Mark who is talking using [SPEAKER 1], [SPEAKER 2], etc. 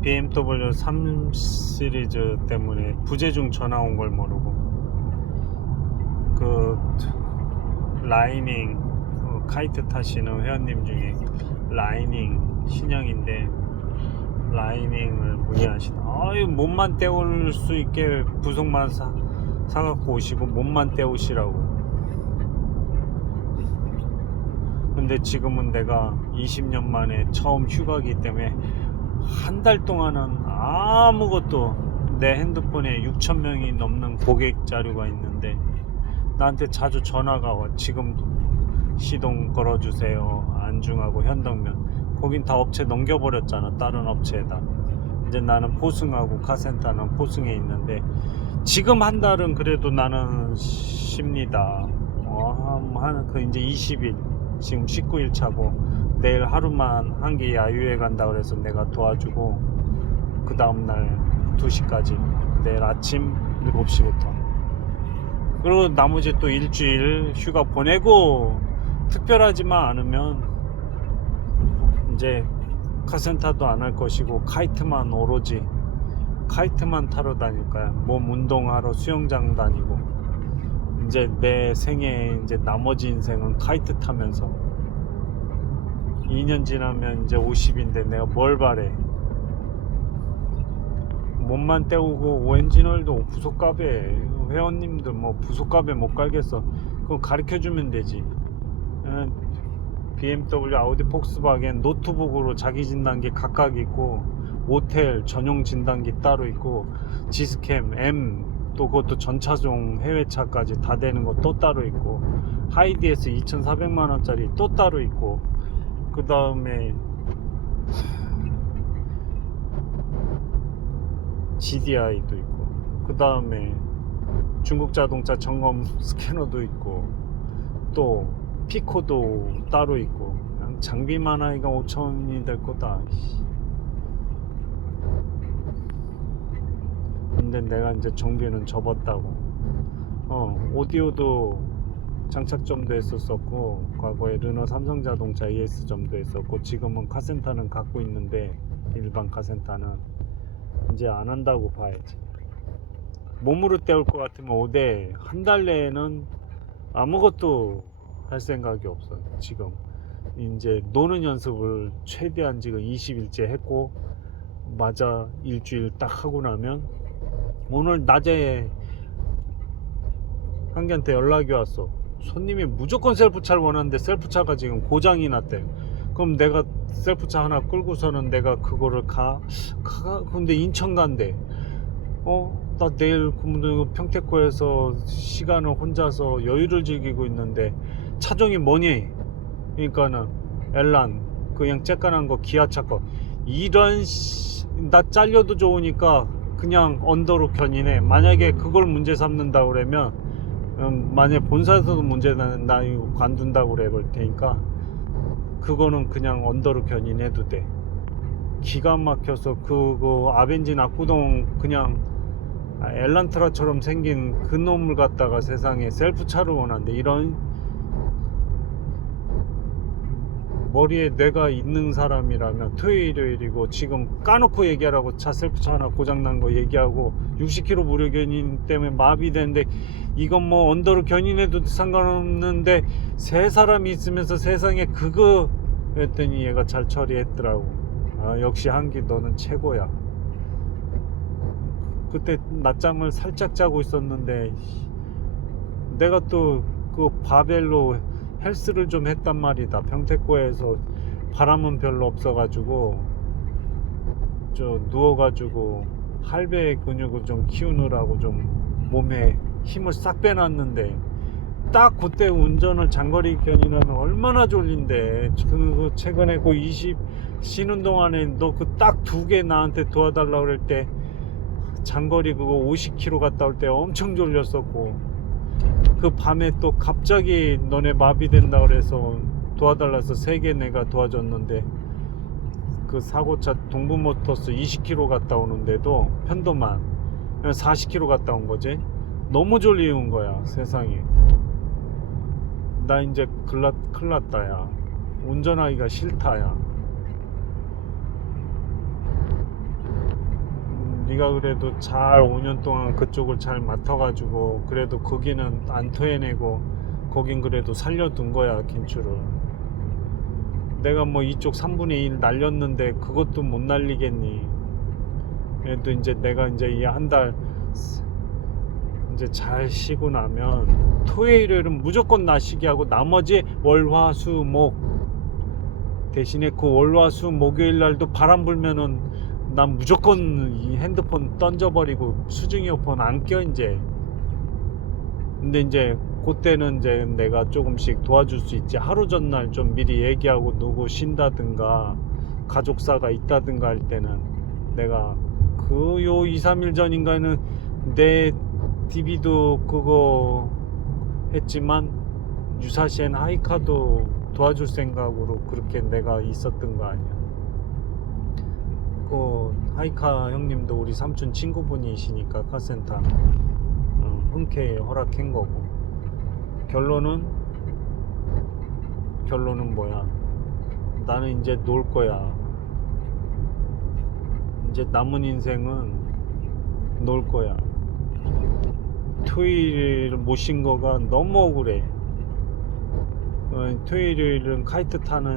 [SPEAKER 1] BMW 3 시리즈 때문에 부재중 전화 온 걸 모르고 그 라이닝 어, 카이트 타시는 회원님 중에 라이닝 신형인데 라이닝을 문의하시다. 아유 몸만 떼올 수 있게 부속만 사 사갖고 오시고 몸만 떼오시라고. 근데 지금은 내가 20년 만에 처음 휴가기 때문에 한 달 동안은 아무것도 내 핸드폰에 6천 명이 넘는 고객 자료가 있는데 나한테 자주 전화가 와. 지금도. 시동 걸어주세요. 안중하고 현덕면. 거긴 다 업체 넘겨버렸잖아. 다른 업체에다. 이제 나는 포승하고 카센터는 포승에 있는데 지금 한 달은 그래도 나는 쉽니다. 어, 한그 이제 20일. 지금 19일 차고 내일 하루만 한개 야유회 간다 그래서 내가 도와주고 그 다음날 2시까지 내일 아침 7시부터. 그리고 나머지 또 일주일 휴가 보내고 특별하지만 않으면 이제 카센터도 안 할 것이고 카이트만 오로지. 카이트만 타러 다닐 거야 몸 운동하러 수영장 다니고. 이제 내 생애 이제 나머지 인생은 카이트 타면서 2년 지나면 이제 50인데 내가 뭘 바래? 몸만 때우고 오엔지널도 부속값에 회원님들 뭐 부속값에 못 갈겠어. 그거 가르쳐 주면 되지. 어, BMW 아우디 폭스바겐 노트북으로 자기 진단기 각각 있고 모텔 전용 진단기 따로 있고 지스캠 M 또 그것도 전차종 해외차까지 다 되는 거 또 따로 있고 하이디에스 2,400만 원짜리 또 따로 있고 그 다음에 GDI도 있고 그 다음에 중국 자동차 점검 스캐너도 있고 또 피코도 따로 있고 장비만 하니까 5천원이 될 거다 씨. 근데 내가 이제 정비는 접었다고 어 오디오도 장착점도 했었었고 과거에 르노 삼성자동차 ES점도 했었고 지금은 카센터는 갖고 있는데 일반 카센터는 이제 안 한다고 봐야지. 몸으로 때울 것 같으면 5대 한 달 내에는 아무것도 할 생각이 없어 지금. 이제 노는 연습을 최대한 지금 20일째 했고 맞아 일주일 딱 하고 나면 오늘 낮에 한기한테 연락이 왔어 손님이 무조건 셀프차를 원하는데 셀프차가 지금 고장이 났대 그럼 내가 셀프차 하나 끌고서는 내가 그거를 가, 가 근데 인천 간대. 어? 나 내일 그러면 평택고에서 시간을 혼자서 여유를 즐기고 있는데 차종이 뭐니? 그러니까는 엘란 그냥 쬐깐한 거 기아차 거. 이런 씨, 나 잘려도 좋으니까 그냥 언더로 견인해. 만약에 그걸 문제 삼는다 그러면 음, 만약에 본사에서도 문제 나는 나 이거 관둔다고 그래 볼 테니까 그거는 그냥 언더로 견인해도 돼. 기가 막혀서 그거 아벤진 압구동 그냥 엘란트라처럼 생긴 그 놈을 갖다가 세상에 셀프차를 원한대. 이런 머리에 뇌가 있는 사람이라면 토요일 일요일이고 지금 까놓고 얘기하라고 차 셀프차 하나 고장난 거 얘기하고 60km 무료 견인 때문에 마비되는데 이건 뭐 언더로 견인해도 상관없는데 세 사람이 있으면서 세상에 그거 했더니 얘가 잘 처리했더라고. 아, 역시 한기 너는 최고야. 그때 낮잠을 살짝 자고 있었는데 내가 또 그 바벨로 헬스를 좀 했단 말이다. 평택고에서 바람은 별로 없어가지고 저 누워가지고 할배 근육을 좀 키우느라고 좀 몸에 힘을 싹 빼놨는데 딱 그때 운전을 장거리 견인하면 얼마나 졸린데 그 최근에 그 20 쉬는 동안에 너 그 딱 두 개 나한테 도와달라 그럴 때 장거리 그거 50km 갔다 올 때 엄청 졸렸었고 그 밤에 또 갑자기 너네 마비된다 그래서 도와달라서 세 개 내가 도와줬는데 그 사고차 동부모터스 20km 갔다 오는데도 편도만 40km 갔다 온 거지. 너무 졸리운 거야 세상에. 나 이제 클라, 큰일 났다 야. 운전하기가 싫다 야 네가 그래도 잘 5년 동안 그쪽을 잘 맡아가지고 그래도 거기는 안 토해내고 거긴 그래도 살려둔 거야 킨추를. 내가 뭐 이쪽 3분의 1 날렸는데 그것도 못 날리겠니? 그래도 이제 내가 이제 이 한 달 이제 잘 쉬고 나면 토요일은 무조건 나 쉬게 하고 나머지 월화수목. 대신에 그 월화수 목요일 날도 바람 불면은 난 무조건 이 핸드폰 던져버리고 수중 이어폰 안 껴 이제 근데 이제 그때는 이제 내가 조금씩 도와줄 수 있지 하루 전날 좀 미리 얘기하고 누구 쉰다든가 가족사가 있다든가 할 때는 내가 그 요 2, 3일 전인가는 내 DB도 그거 했지만 유사시엔 하이카도 도와줄 생각으로 그렇게 내가 있었던 거 아니야. 그 하이카 형님도 우리 삼촌 친구분이시니까 카센터 어, 흔쾌히 허락한 거고 결론은 결론은 뭐야? 나는 이제 놀 거야. 이제 남은 인생은 놀 거야. 토요일 못쉰 거가 너무 억울해. 어, 토요일은 카이트 타는